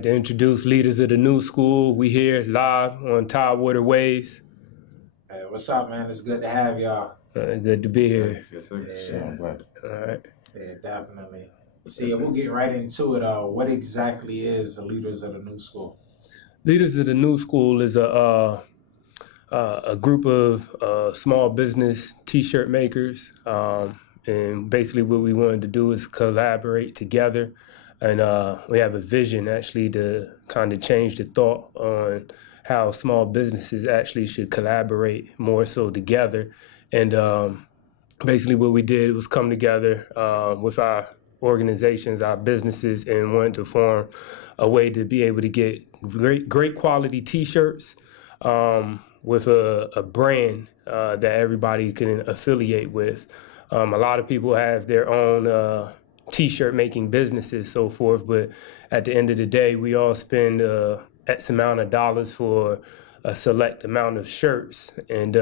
like to introduce leaders of the new school. We here live on Tidewater Waves. Hey, what's up, man? It's good to have y'all. Good to be here. Yes, sir. Yeah. All right. Yeah, definitely. See, we'll get right into it. What exactly is the leaders of the new school? Leaders of the new school is a group of small business T-shirt makers, and basically what we wanted to do is collaborate together, and we have a vision actually to kind of change the thought on how small businesses actually should collaborate more so together, and basically what we did was come together with our organizations, our businesses, and wanted to form a way to be able to get great quality T-shirts with a brand that everybody can affiliate with. A lot of people have their own T-shirt making businesses, so forth, but at the end of the day, we all spend X amount of dollars for a select amount of shirts, and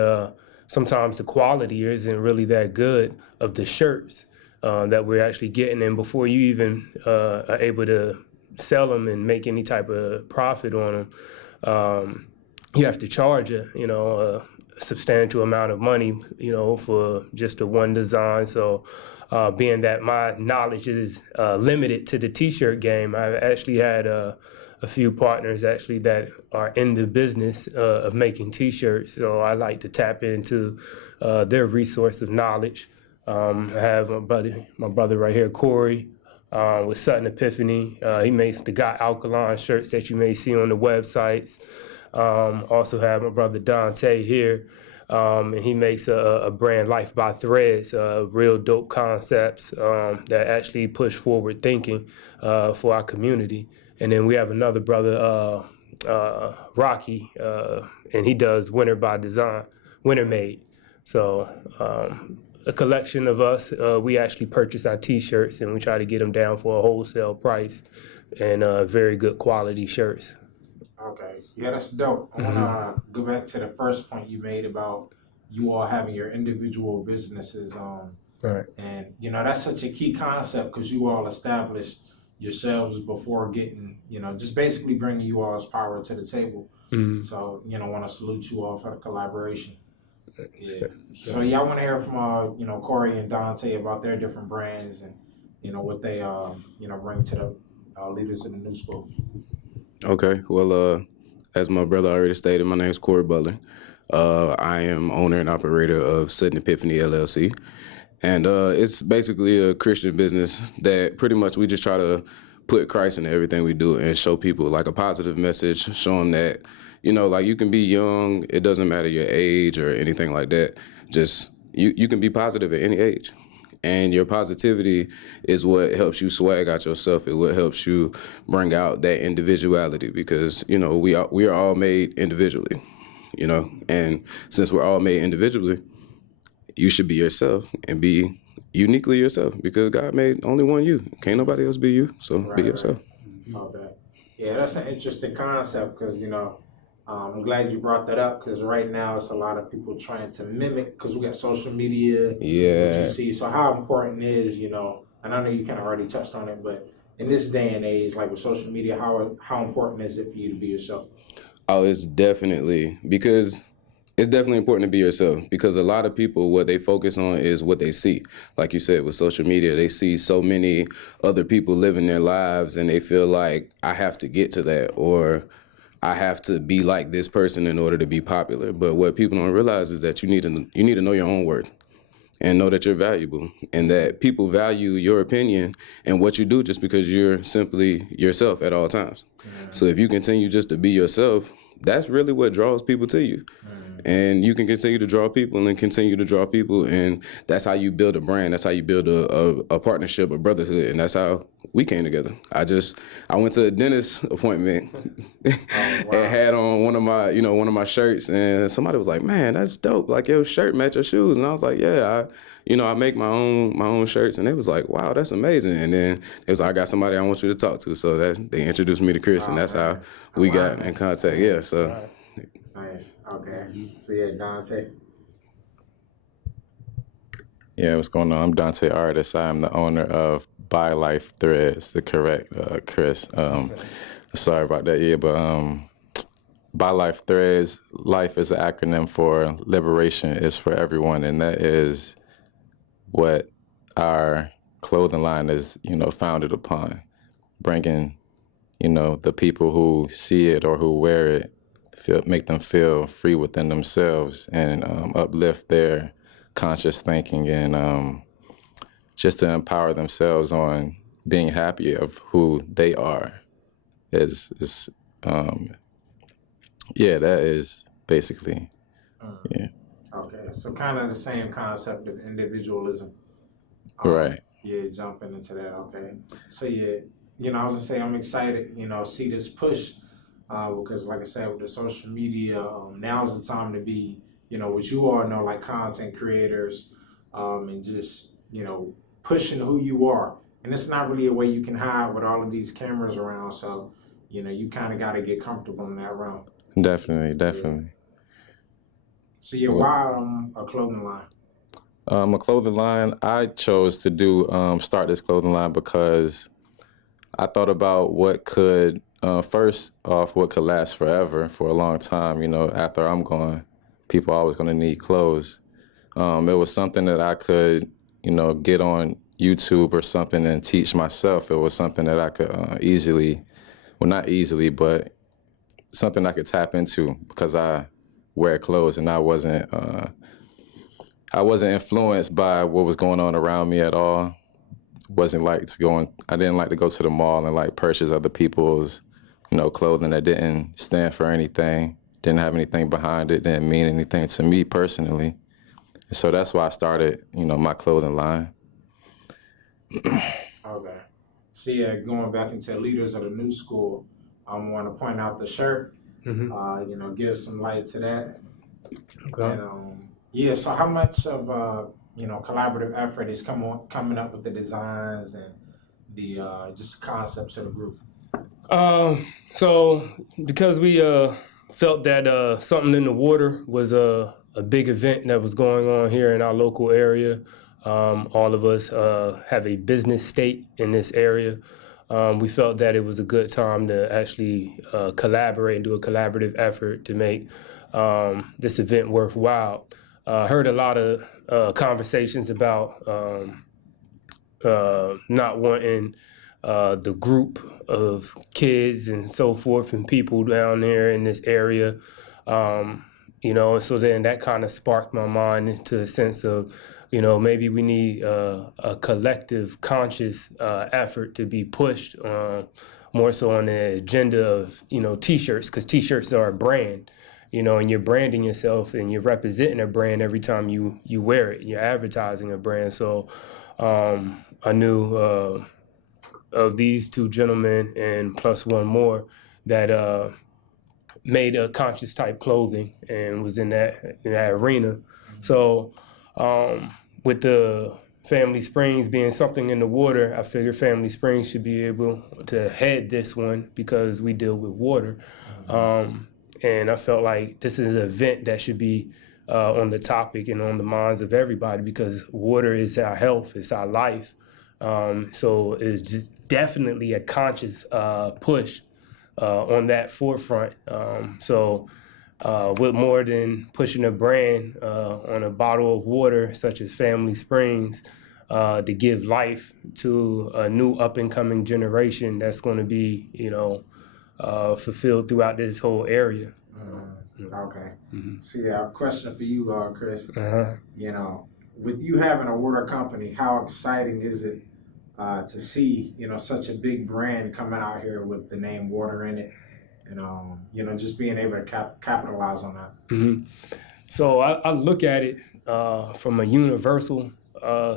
sometimes the quality isn't really that good of the shirts that we're actually getting. And before you even are able to sell them and make any type of profit on them, you have to charge a substantial amount of money, for just the one design. So being that my knowledge is limited to the T-shirt game, I've actually had a few partners actually that are in the business of making T-shirts. So I like to tap into their resource of knowledge. I have my brother right here, Corey, with Sutton Epiphany. He makes the Got Alkaline shirts that you may see on the websites. Also have my brother Dante here, and he makes a brand, Life by Threads, real dope concepts that actually push forward thinking for our community. And then we have another brother, Rocky, and he does Winter by Design, Winter Made. So a collection of us, we actually purchase our T-shirts and we try to get them down for a wholesale price and very good quality shirts. Okay, yeah, that's dope. I want to go back to the first point you made about you all having your individual businesses. Right. And, that's such a key concept because you all established yourselves before getting, just basically bringing you all's power to the table. Mm-hmm. So, want to salute you all for the collaboration. Yeah. So, I want to hear from, Corey and Dante about their different brands and, what they, bring to the leaders in the new school. Okay, well, as my brother already stated, my name is Corey Butler. I am owner and operator of Sutton Epiphany, LLC. And it's basically a Christian business that pretty much we just try to put Christ in everything we do and show people like a positive message, show them that, you can be young, it doesn't matter your age or anything like that. Just you can be positive at any age. And your positivity is what helps you swag out yourself. It what helps you bring out that individuality because, we are all made individually, and since we're all made individually, you should be yourself and be uniquely yourself because God made only one you. Can't nobody else be you, so be yourself. Okay. Yeah, that's an interesting concept because, I'm glad you brought that up because right now it's a lot of people trying to mimic because we got social media. Yeah. What you see. So how important is, and I know you kind of already touched on it, but in this day and age, like with social media, how important is it for you to be yourself? Oh, it's definitely important to be yourself because a lot of people, what they focus on is what they see. Like you said, with social media, they see so many other people living their lives and they feel like I have to get to that or I have to be like this person in order to be popular. But what people don't realize is that you need to know your own worth and know that you're valuable and that people value your opinion and what you do just because you're simply yourself at all times. Mm-hmm. So if you continue just to be yourself, that's really what draws people to you. And you can continue to draw people and continue to draw people, and that's how you build a brand. That's how you build a partnership, a brotherhood, and that's how we came together. I went to a dentist appointment and had on one of my shirts, and somebody was like, "Man, that's dope! Like your shirt match your shoes." And I was like, "Yeah, I make my own shirts." And they was like, "Wow, that's amazing." And then it was like, "I got somebody I want you to talk to." So they introduced me to Chris, and that's how we got in contact. Yeah, so. Nice. Okay. So yeah, Dante. Yeah, what's going on? I'm Dante Artis. I'm the owner of By Life Threads, the correct Chris. Sorry about that. Yeah, but by Life Threads, life is an acronym for liberation is for everyone, and that is what our clothing line is, founded upon, bringing, the people who see it or who wear it, make them feel free within themselves and uplift their conscious thinking and just to empower themselves on being happy of who they are. Yeah, that is basically, yeah. Okay, so kind of the same concept of individualism. Right. Yeah, jumping into that. Okay, so yeah, I was gonna say I'm excited. See this push because, like I said, with the social media, now's the time to be. What you all know, like content creators, and just pushing who you are. And it's not really a way you can hide with all of these cameras around. So, you kind of got to get comfortable in that realm. Definitely. Yeah. So yeah, why a clothing line? A clothing line, I chose to start this clothing line because I thought about what could, first off, what could last forever for a long time. After I'm gone, people are always going to need clothes. It was something that I could, get on YouTube or something and teach myself. It was something that I could easily, well, not easily, but something I could tap into because I wear clothes and I wasn't influenced by what was going on around me at all. I didn't like to go to the mall and like purchase other people's, clothing that didn't stand for anything, didn't have anything behind it, didn't mean anything to me personally. And so that's why I started, my clothing line. Okay. So yeah, going back into leaders of the new school, I want to point out the shirt. Mm-hmm. Give some light to that. Okay. And so how much of collaborative effort is coming up with the designs and the just concepts of the group? So because we felt that something in the water was a big event that was going on here in our local area. All of us have a business stake in this area. We felt that it was a good time to actually collaborate and do a collaborative effort to make this event worthwhile. Heard a lot of conversations about not wanting the group of kids and so forth and people down there in this area. And so then that kind of sparked my mind into a sense of, maybe we need a collective conscious effort to be pushed more so on the agenda of, T-shirts, because T-shirts are a brand, and you're branding yourself and you're representing a brand every time you wear it. You're advertising a brand. So I knew of these two gentlemen and plus one more that made a conscious type clothing and was in that arena. So with the Family Springs being something in the water, I figured Family Springs should be able to head this one because we deal with water. And I felt like this is an event that should be on the topic and on the minds of everybody because water is our health, it's our life. So it's just definitely a conscious push on that forefront. With more than pushing a brand on a bottle of water, such as Family Springs, to give life to a new up-and-coming generation that's going to be, fulfilled throughout this whole area. Okay. Mm-hmm. So yeah, a question for you, Chris. Uh-huh. With you having a water company, how exciting is it to see, such a big brand coming out here with the name water in it? And, just being able to capitalize on that. Mm-hmm. So I look at it from a universal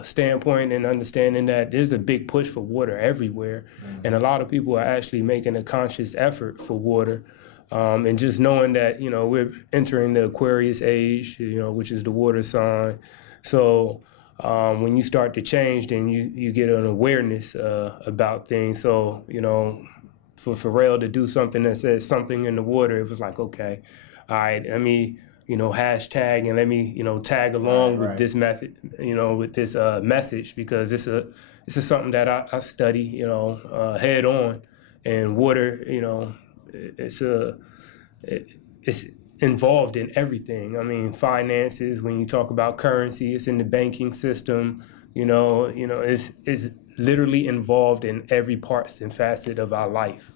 standpoint and understanding that there's a big push for water everywhere. Mm-hmm. And a lot of people are actually making a conscious effort for water. And just knowing that, we're entering the Aquarius age, which is the water sign. So when you start to change, then you get an awareness about things. So, for Pharrell to do something that says something in the water, it was like, okay, all right, let me, hashtag and let me, tag along with this method, with this message, because this is something that I study, head on, And water, it's it's involved in everything. I mean, finances. When you talk about currency, it's in the banking system. It's literally involved in every part and facet of our life.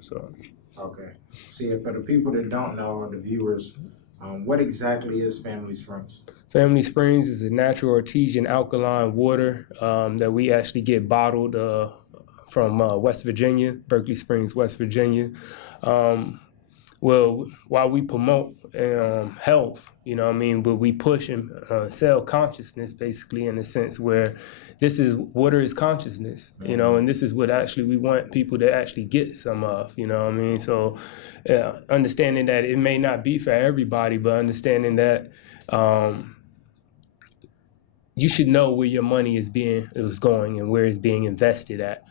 So. Okay. See, for the people that don't know, or the viewers, what exactly is Family Springs? Family Springs is a natural artesian alkaline water that we actually get bottled from West Virginia, Berkeley Springs, West Virginia. Well, while we promote health, but we push and sell consciousness, basically, in a sense where water is consciousness, and this is what actually we want people to actually get some of, So understanding that it may not be for everybody, but understanding that you should know where your money is going and where it's being invested at.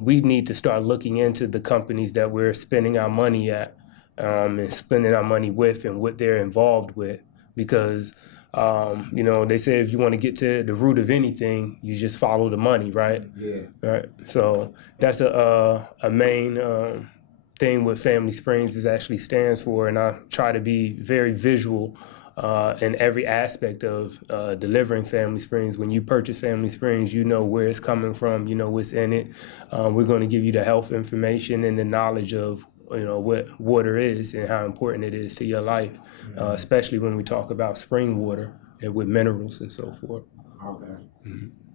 We need to start looking into the companies that we're spending our money at. And spending our money with and what they're involved with, because they say if you want to get to the root of anything, you just follow the money, right? Yeah. Right. So that's a main thing what Family Springs actually stands for, and I try to be very visual in every aspect of delivering Family Springs. When you purchase Family Springs, you know where it's coming from, you know what's in it. We're going to give you the health information and the knowledge of what water is and how important it is to your life, especially when we talk about spring water and with minerals and so forth. Okay.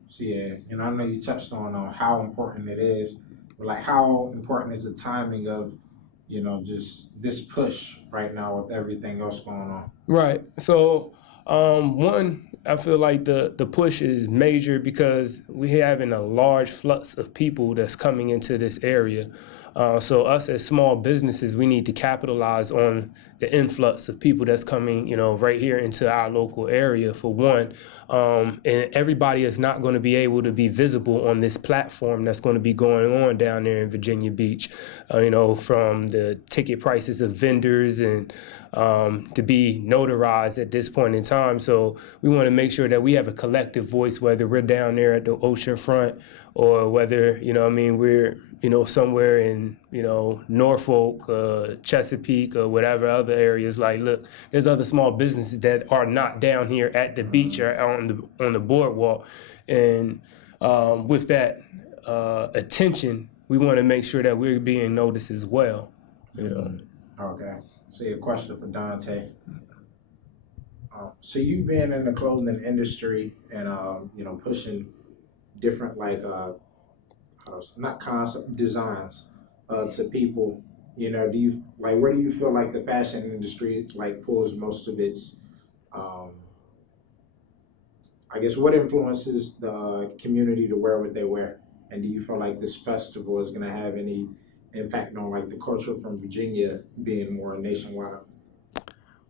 So yeah, and I know you touched on how important it is, but like how important is the timing of, just this push right now with everything else going on? Right. So one, I feel like the push is major because we're having a large flux of people that's coming into this area. So us as small businesses, we need to capitalize on the influx of people that's coming, right here into our local area, for one. And everybody is not going to be able to be visible on this platform that's going to be going on down there in Virginia Beach, from the ticket prices of vendors and to be notarized at this point in time. So we want to make sure that we have a collective voice, whether we're down there at the ocean front or whether, we're, somewhere in, Norfolk, Chesapeake, or whatever other areas. Like, look, there's other small businesses that are not down here at the beach or on the boardwalk. And with that attention, we want to make sure that we're being noticed as well. Okay. So a question for Dante. So you've been in the clothing industry and pushing different not concept designs to people. Do you where do you feel like the fashion industry pulls most of its I guess what influences the community to wear what they wear? And do you feel like this festival is gonna have any impact on the culture from Virginia being more nationwide?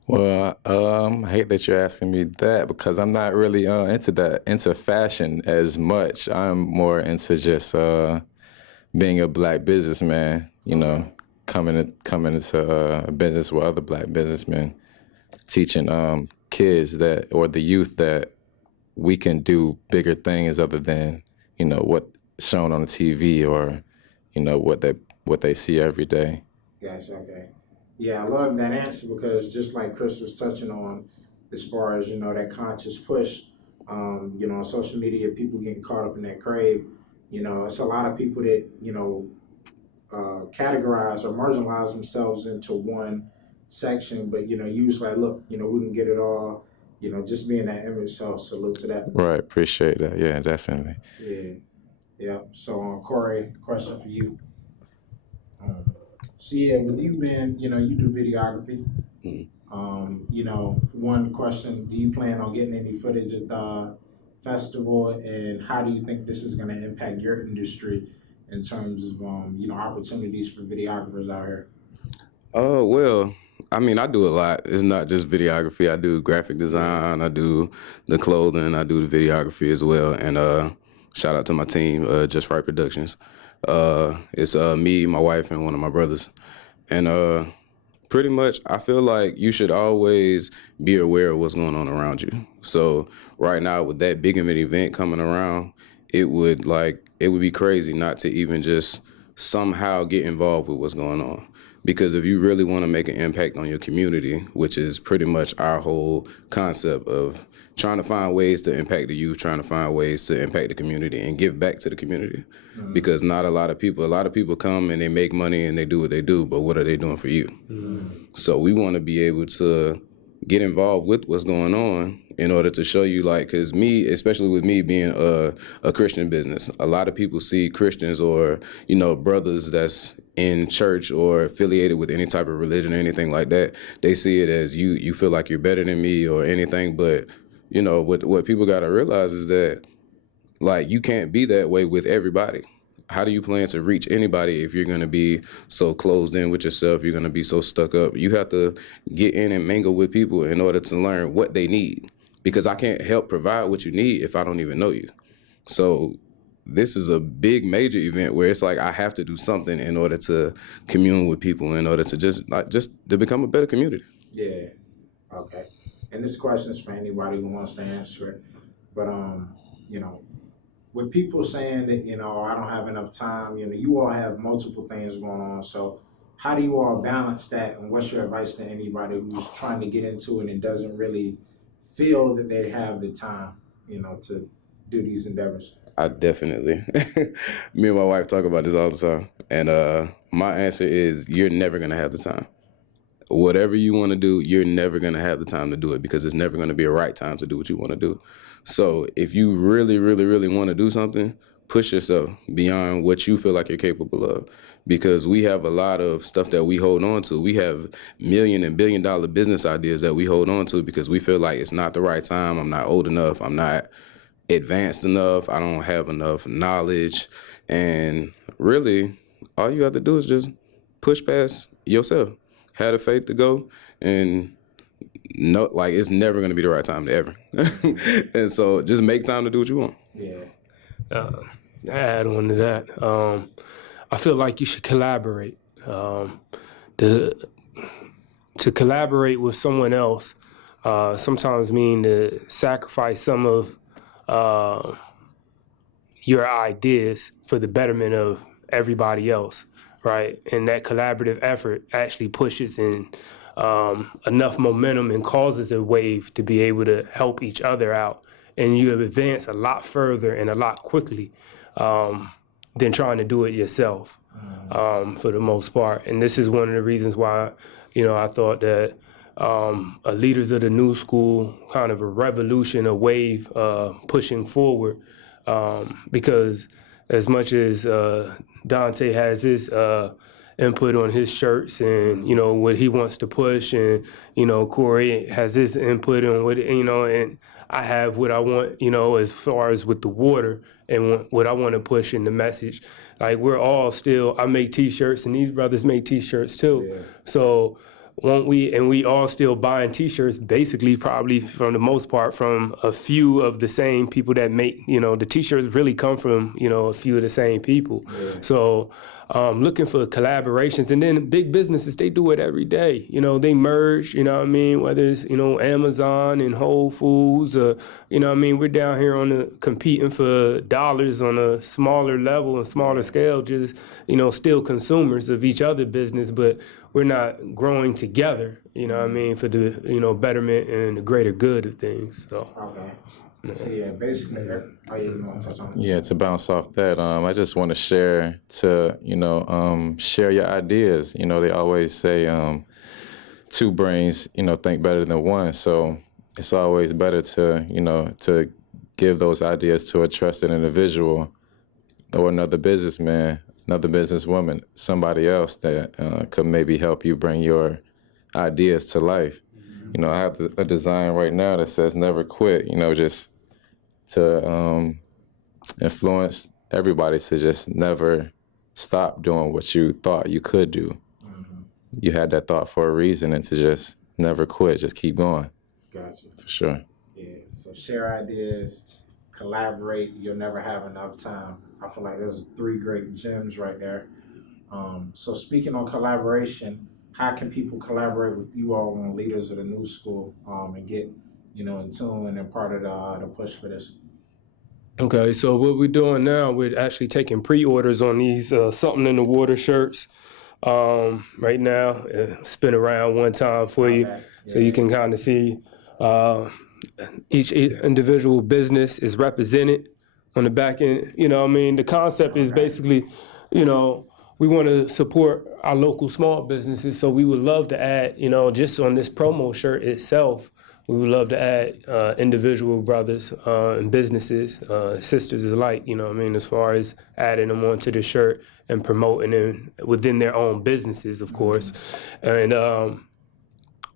Well, I hate that you're asking me that because I'm not really into fashion as much. I'm more into just being a black businessman, coming into a business with other black businessmen, teaching kids or the youth that we can do bigger things other than, what's shown on the TV or, what they see every day. Gotcha, okay. Yeah, I love that answer because just like Chris was touching on, as far as, that conscious push, on social media, people getting caught up in that crave, it's a lot of people that, categorize or marginalize themselves into one section, but, usually look, we can get it all, just being that image, so salute to that. Right, appreciate that, yeah, definitely. Yeah. So, Corey, question for you. So yeah, with you being, you do videography. One question: do you plan on getting any footage at the festival, and how do you think this is going to impact your industry in terms of, opportunities for videographers out here? Oh well, I mean, I do a lot. It's not just videography. I do graphic design. I do the clothing. I do the videography as well. And shout out to my team, Just Right Productions. It's me, my wife, and one of my brothers. And pretty much, I feel like you should always be aware of what's going on around you. So right now, with that big of an event coming around, it would be crazy not to even just somehow get involved with what's going on. Because if you really want to make an impact on your community, which is pretty much our whole concept of trying to find ways to impact the youth, trying to find ways to impact the community and give back to the community. Mm-hmm. Because not a lot of people come and they make money and they do what they do, but what are they doing for you? Mm-hmm. So we want to be able to get involved with what's going on in order to show you, like, because me, especially with me being a Christian business, a lot of people see Christians or, you know, brothers that's in church or affiliated with any type of religion or anything like that. They see it as you feel like you're better than me or anything. But, you know, what people got to realize is that, like, you can't be that way with everybody. How do you plan to reach anybody if you're going to be so closed in with yourself? You're going to be so stuck up. You have to get in and mingle with people in order to learn what they need. Because I can't help provide what you need if I don't even know you. So this is a big major event where it's like I have to do something in order to commune with people, in order to just to become a better community. Yeah. Okay. And this question is for anybody who wants to answer it. But you know, with people saying that, you know, I don't have enough time, you know, you all have multiple things going on. So how do you all balance that? And what's your advice to anybody who's trying to get into it and doesn't really feel that they have the time, you know, to do these endeavors? I definitely. Me and my wife talk about this all the time. And my answer is you're never going to have the time. Whatever you want to do, you're never going to have the time to do it because it's never going to be a right time to do what you want to do. So if you really, really, really want to do something, push yourself beyond what you feel like you're capable of, because we have a lot of stuff that we hold on to. We have million and billion dollar business ideas that we hold on to because we feel like it's not the right time. I'm not old enough. I'm not advanced enough. I don't have enough knowledge. And really, all you have to do is just push past yourself. Have the faith to go, and no, like, it's never going to be the right time to ever. And so just make time to do what you want. Yeah. I add on to that. I feel like you should collaborate. To collaborate with someone else sometimes mean to sacrifice some of your ideas for the betterment of everybody else, right? And that collaborative effort actually pushes in enough momentum and causes a wave to be able to help each other out. And you have advanced a lot further and a lot quickly than trying to do it yourself for the most part. And this is one of the reasons why, you know, I thought that a Leaders of the New School, kind of a revolution, a wave pushing forward, because as much as Dante has his input on his shirts and, you know, what he wants to push, and, you know, Corey has his input on what, you know, and I have what I want, you know, as far as with the water and what I want to push in the message. Like, we're all still, I make T-shirts and these brothers make T-shirts too. Yeah. So won't we, and we all still buying T-shirts, basically probably from the most part from a few of the same people that make, you know, the T-shirts really come from, you know, a few of the same people. Yeah. So looking for collaborations, and then big businesses, they do it every day. You know, they merge, you know what I mean, whether it's, you know, Amazon and Whole Foods, you know what I mean, we're down here on the competing for dollars on a smaller level and smaller scale, just, you know, still consumers of each other business, but we're not growing together, you know what I mean, for the, you know, betterment and the greater good of things. So. Okay. So yeah, basically, you want to touch on? Yeah, to bounce off that, I just want to share share your ideas. You know, they always say two brains, you know, think better than one. So it's always better to, you know, to give those ideas to a trusted individual or another businessman, another businesswoman, somebody else that could maybe help you bring your ideas to life. You know, I have a design right now that says never quit, you know, just to influence everybody to just never stop doing what you thought you could do. Mm-hmm. You had that thought for a reason, and to just never quit, just keep going. Gotcha. For sure. Yeah, so share ideas, collaborate, you'll never have enough time. I feel like there's 3 great gems right there. So speaking on collaboration, how can people collaborate with you all on Leaders of the New School and get, you know, in tune and part of the push for this? Okay, so what we're doing now, we're actually taking pre-orders on these Something in the Water shirts. Right now, spin around one time for you, Okay. so you Yeah. can kind of see each individual business is represented on the back end. You know, what I mean, the concept is Okay. basically, you know, we want to support our local small businesses, so we would love to add, you know, just on this promo shirt itself, we would love to add individual brothers and businesses, sisters alike, you know what I mean, as far as adding them onto the shirt and promoting them within their own businesses, of course. And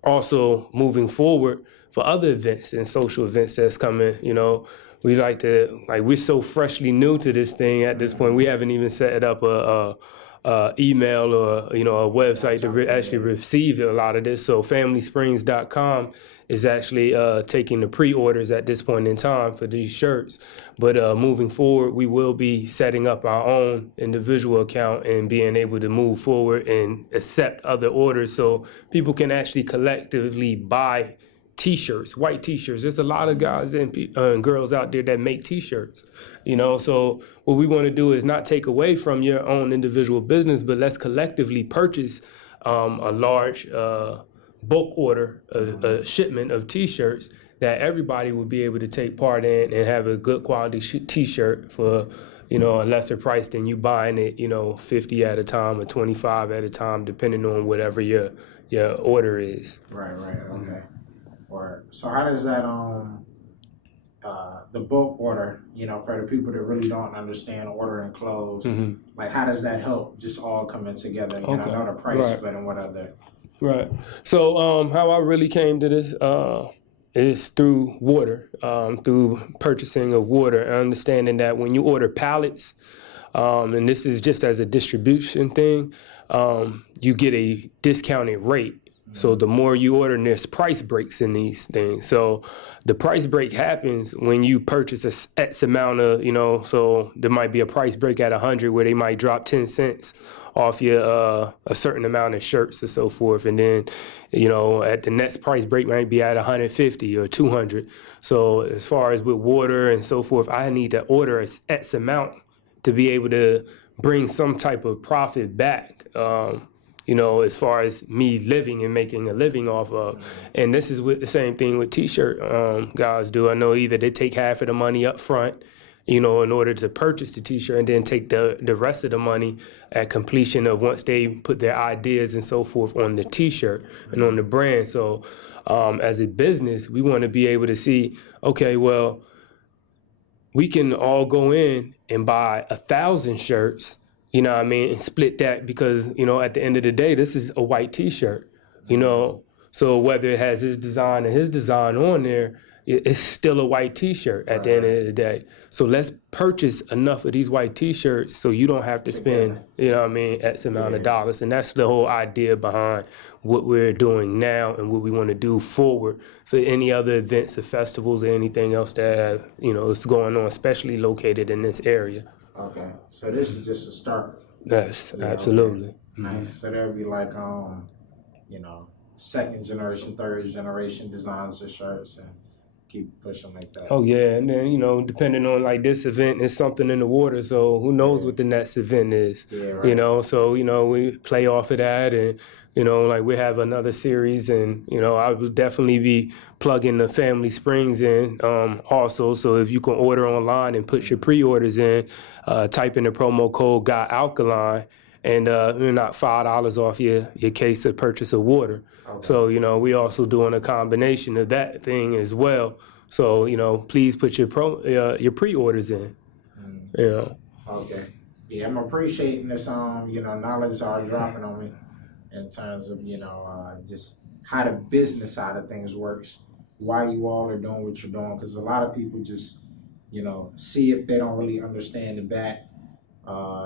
also moving forward for other events and social events that's coming, you know, we like to, like, we're so freshly new to this thing at this point, we haven't even set up a email or, you know, a website to actually receive a lot of this. So familysprings.com is actually taking the pre-orders at this point in time for these shirts. But moving forward, we will be setting up our own individual account and being able to move forward and accept other orders so people can actually collectively buy T-shirts, white T-shirts. There's a lot of guys and girls out there that make T-shirts, you know. So what we want to do is not take away from your own individual business, but let's collectively purchase a large bulk order, a shipment of T-shirts that everybody will be able to take part in and have a good quality T-shirt for, you know, a lesser price than you buying it, you know, 50 at a time or 25 at a time, depending on whatever your order is. Right. Okay. Or so how does that the bulk order, you know, for the people that really don't understand ordering clothes, like how does that help just all coming together? And I know the price, Right. but and what other? Right. So how I really came to this is through water, through purchasing of water, and understanding that when you order pallets, and this is just as a distribution thing, you get a discounted rate. So the more you order, and there's price breaks in these things. So the price break happens when you purchase a X amount of, you know, so there might be a price break at 100 where they might drop 10 cents off your a certain amount of shirts or so forth. And then, you know, at the next price break might be at 150 or 200. So as far as with water and so forth, I need to order a X amount to be able to bring some type of profit back. You know, as far as me living and making a living off of. And this is with the same thing with T-shirt guys do. I know either they take half of the money up front, you know, in order to purchase the T-shirt, and then take the rest of the money at completion of once they put their ideas and so forth on the T-shirt and on the brand. So as a business, we want to be able to see, okay, well, we can all go in and buy 1,000 shirts, you know what I mean, and split that because, you know, at the end of the day, this is a white T-shirt, you know. So whether it has his design and his design on there, it's still a white T-shirt at the end of the day. So let's purchase enough of these white T-shirts so you don't have to spend, you know what I mean, X amount of dollars. And that's the whole idea behind what we're doing now and what we want to do forward for any other events or festivals or anything else that, you know, is going on, especially located in this area. Okay, so this is just a start. Yes, Yeah, absolutely. Okay. Nice. So there'll be like you know, second generation, third generation designs of shirts and keep pushing like that. Oh yeah, and then, you know, depending on, like, this event is Something in the Water, so who knows what the next event is. Yeah, right. You know, so, you know, we play off of that, and, you know, like, we have another series, and, you know, I will definitely be plugging the Family Springs in also. So if you can order online and put your pre-orders in, type in the promo code Got Alkaline, and you're not $5 off your case of purchase of water. Okay. So, you know, we also doing a combination of that thing as well. So, you know, please put your pre-orders in. You know. Okay. Yeah, I'm appreciating this you know, knowledge y'all dropping on me in terms of, you know, just how the business side of things works, why you all are doing what you're doing, because a lot of people just, you know, see if they don't really understand the back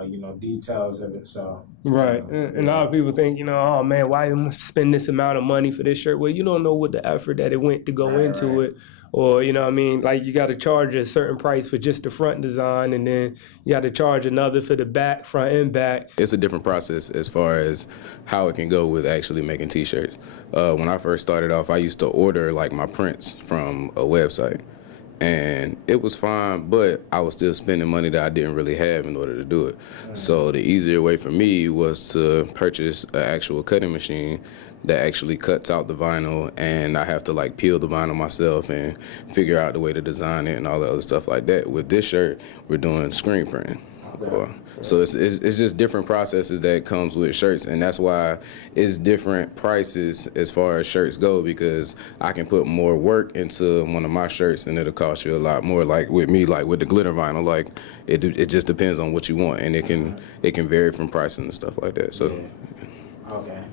you know, details of it. So right, and a lot of people think, you know, oh man, why you spend this amount of money for this shirt? Well, you don't know what the effort that it went to go into it, or, you know what I mean, like, you got to charge a certain price for just the front design, and then you got to charge another for the back, front and back. It's a different process as far as how it can go with actually making T-shirts. When I first started off, I used to order like my prints from a website. and it was fine, but I was still spending money that I didn't really have in order to do it. So the easier way for me was to purchase an actual cutting machine that actually cuts out the vinyl, and I have to like peel the vinyl myself and figure out the way to design it and all the other stuff like that. With this shirt, we're doing screen printing. So it's just different processes that comes with shirts, and that's why it's different prices as far as shirts go, because I can put more work into one of my shirts and it'll cost you a lot more. Like with me, like with the glitter vinyl, like it just depends on what you want, and it can vary from pricing and stuff like that. So. Yeah. Okay.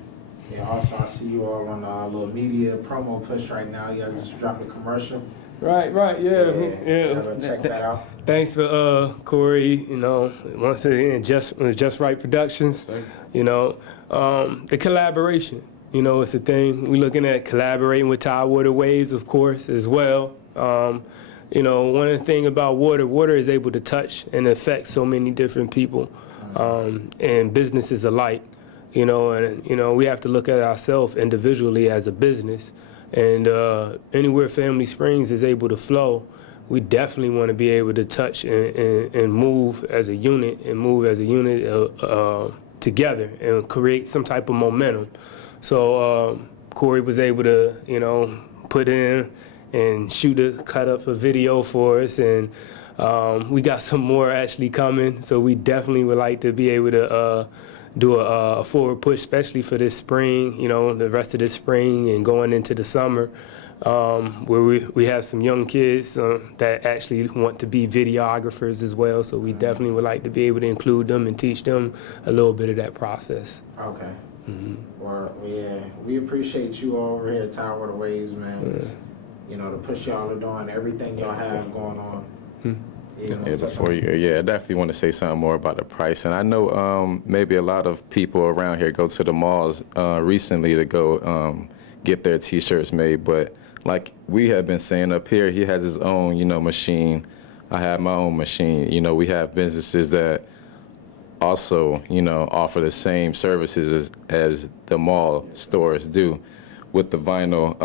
Yeah, also I see you all on a little media promo push right now. You guys just dropped a commercial. Right, yeah. Go check that out. Thanks for Corey. You know, once again, just right productions. You know, the collaboration. You know, it's a thing. We're looking at collaborating with Tidewater Waves, of course, as well. You know, one of the things about water is able to touch and affect so many different people, and businesses alike. You know, and you know, we have to look at ourselves individually as a business. And anywhere Family Springs is able to flow, we definitely want to be able to touch and move as a unit together and create some type of momentum. So Corey was able to, you know, put in and cut up a video for us, and we got some more actually coming. So we definitely would like to be able to do a forward push, especially for this spring, you know, the rest of this spring and going into the summer, where we have some young kids that actually want to be videographers as well. So we definitely would like to be able to include them and teach them a little bit of that process. Okay. Well, yeah, we appreciate you all over here at Tidewater Waves, man. Yeah. You know, to push y'all are doing everything y'all have going on. Yeah, before you, I definitely want to say something more about the price. And I know maybe a lot of people around here go to the malls recently to go get their T-shirts made. But like we have been saying up here, he has his own, you know, machine. I have my own machine. You know, we have businesses that also, you know, offer the same services as the mall stores do. With the vinyl,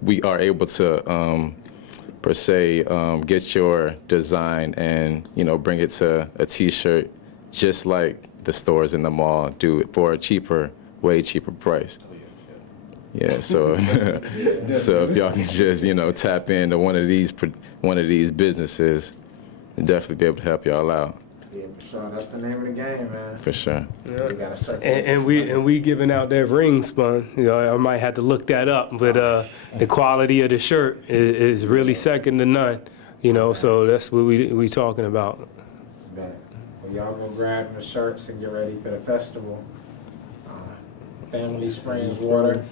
we are able to per se, get your design and, you know, bring it to a T-shirt just like the stores in the mall do it for a cheaper, way cheaper price. Yeah, so so if y'all can just, you know, tap into one of these businesses, and definitely be able to help y'all out. Yeah, for sure. That's the name of the game, man. For sure. Yeah. We gotta circle and we giving out that ring spun. You know, I might have to look that up, but the quality of the shirt is really second to none. You know, so that's what we talking about. Bet. Well, y'all go grab the shirts and get ready for the festival. Family Springs Water.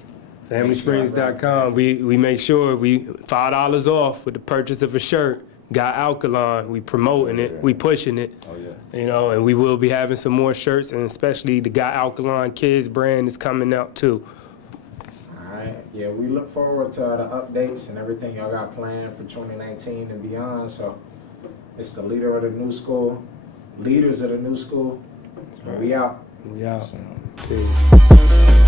FamilySprings.com. We make sure we $5 off with the purchase of a shirt. Got Alkaline, we promoting it, we pushing it, you know, and we will be having some more shirts, and especially the Got Alkaline Kids brand is coming out too. All right, yeah, we look forward to the updates and everything y'all got planned for 2019 and beyond. So it's the leaders of the new school. We out. We out. Peace.